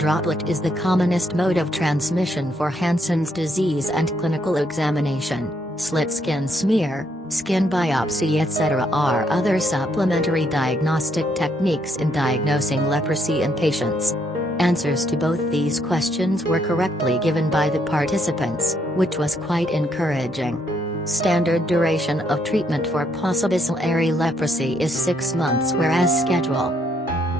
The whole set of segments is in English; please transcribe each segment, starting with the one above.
droplet is the commonest mode of transmission for Hansen's disease, and clinical examination, slit skin smear, skin biopsy etc. are other supplementary diagnostic techniques in diagnosing leprosy in patients. Answers to both these questions were correctly given by the participants, which was quite encouraging. Standard duration of treatment for possibulary leprosy is 6 months, whereas schedule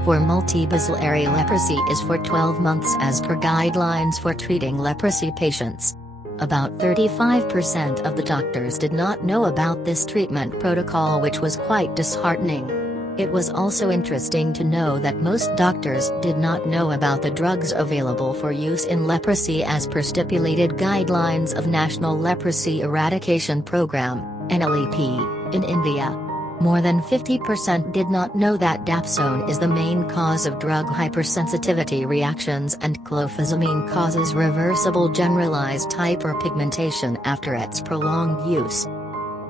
for multibulary leprosy is for 12 months as per guidelines for treating leprosy patients. About 35% of the doctors did not know about this treatment protocol, which was quite disheartening. It was also interesting to know that most doctors did not know about the drugs available for use in leprosy as per stipulated guidelines of National Leprosy Eradication Program, NLEP, in India. More than 50% did not know that dapsone is the main cause of drug hypersensitivity reactions, and clofazimine causes reversible generalized hyperpigmentation after its prolonged use.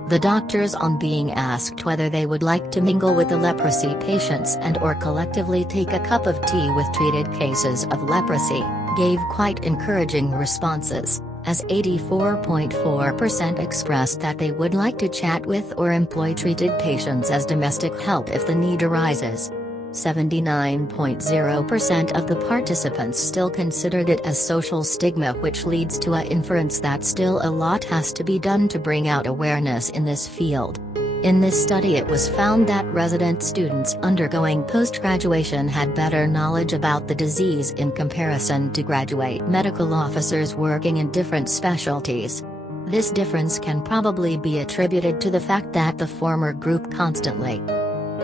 The doctors, on being asked whether they would like to mingle with the leprosy patients and or collectively take a cup of tea with treated cases of leprosy, gave quite encouraging responses, as 84.4% expressed that they would like to chat with or employ treated patients as domestic help if the need arises. 79.0% of the participants still considered it as social stigma, which leads to an inference that still a lot has to be done to bring out awareness in this field. In this study, it was found that resident students undergoing post-graduation had better knowledge about the disease in comparison to graduate medical officers working in different specialties. This difference can probably be attributed to the fact that the former group constantly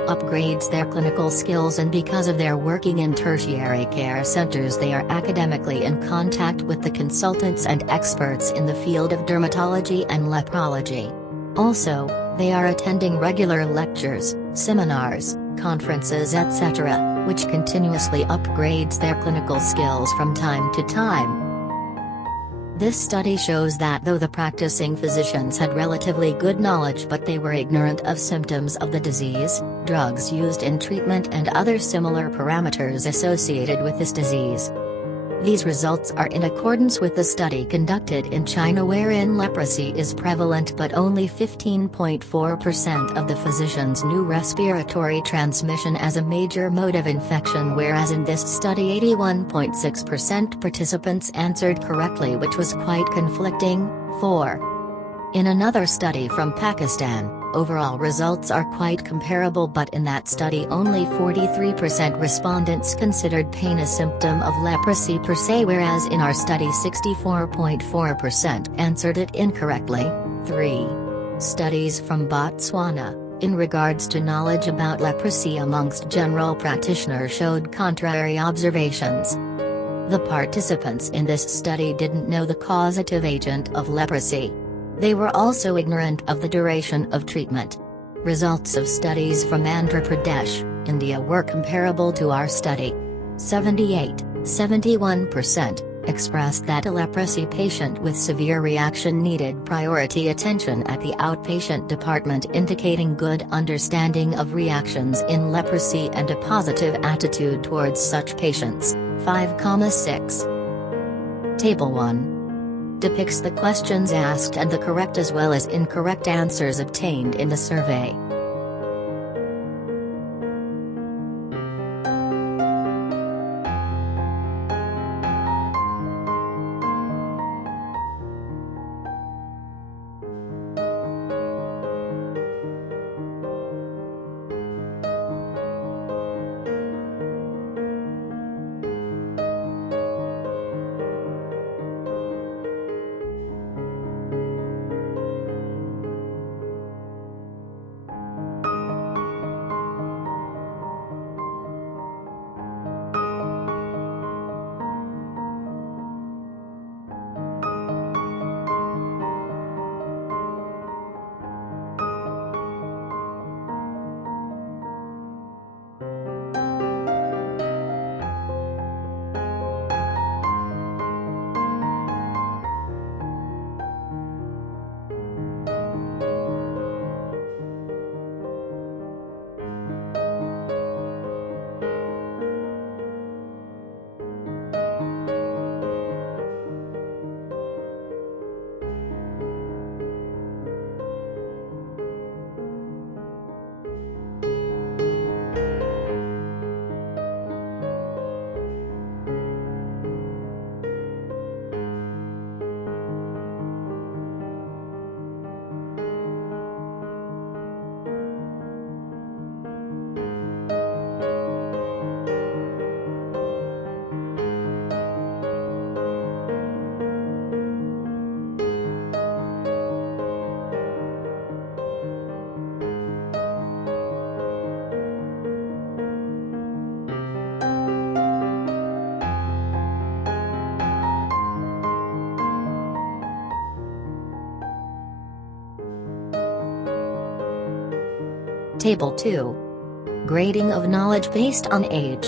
upgrades their clinical skills, and because of their working in tertiary care centers, they are academically in contact with the consultants and experts in the field of dermatology and leprology. Also, they are attending regular lectures, seminars, conferences etc., which continuously upgrades their clinical skills from time to time. This study shows that though the practicing physicians had relatively good knowledge, but they were ignorant of symptoms of the disease, drugs used in treatment and other similar parameters associated with this disease. These results are in accordance with the study conducted in China, wherein leprosy is prevalent but only 15.4% of the physicians knew respiratory transmission as a major mode of infection, whereas in this study 81.6% participants answered correctly, which was quite conflicting. 4. In another study from Pakistan, overall results are quite comparable, but in that study only 43% respondents considered pain a symptom of leprosy per se, whereas in our study 64.4% answered it incorrectly. 3. Studies from Botswana, in regards to knowledge about leprosy amongst general practitioners, showed contrary observations. The participants in this study didn't know the causative agent of leprosy. They were also ignorant of the duration of treatment. Results of studies from Andhra Pradesh, India were comparable to our study. 71% expressed that a leprosy patient with severe reaction needed priority attention at the outpatient department, indicating good understanding of reactions in leprosy and a positive attitude towards such patients. 5,6. Table 1 depicts the questions asked and the correct as well as incorrect answers obtained in the survey. Table 2. Grading of knowledge based on age.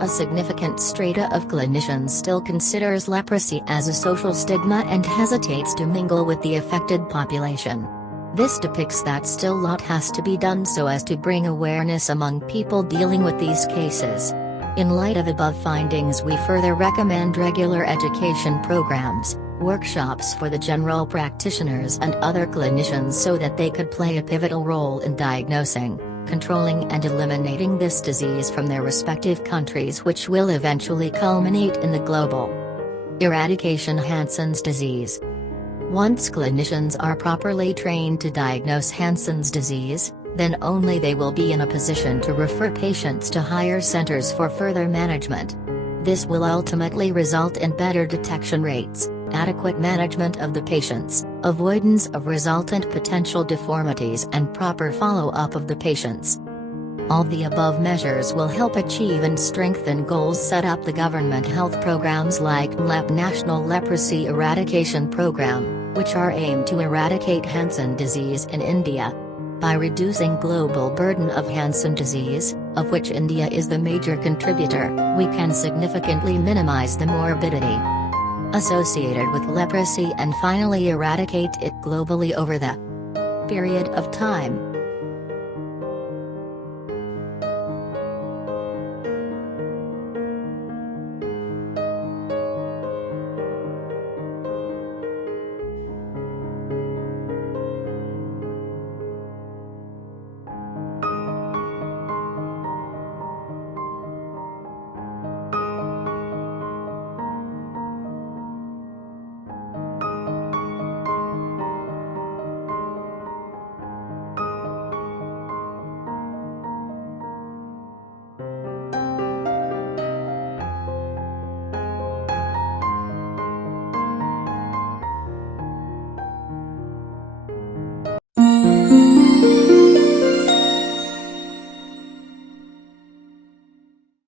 A significant strata of clinicians still considers leprosy as a social stigma and hesitates to mingle with the affected population. This depicts that still a lot has to be done so as to bring awareness among people dealing with these cases. In light of above findings, we further recommend regular education programs, workshops for the general practitioners and other clinicians so that they could play a pivotal role in diagnosing, controlling and eliminating this disease from their respective countries, which will eventually culminate in the global eradication of Hansen's disease. Once clinicians are properly trained to diagnose Hansen's disease, then only they will be in a position to refer patients to higher centers for further management. This will ultimately result in better detection rates, adequate management of the patients, avoidance of resultant potential deformities and proper follow-up of the patients. All the above measures will help achieve and strengthen goals set up the government health programs like NLEP National Leprosy Eradication Program, which are aimed to eradicate Hansen disease in India. By reducing global burden of Hansen disease, of which India is the major contributor, we can significantly minimize the morbidity associated with leprosy and finally eradicate it globally over the period of time.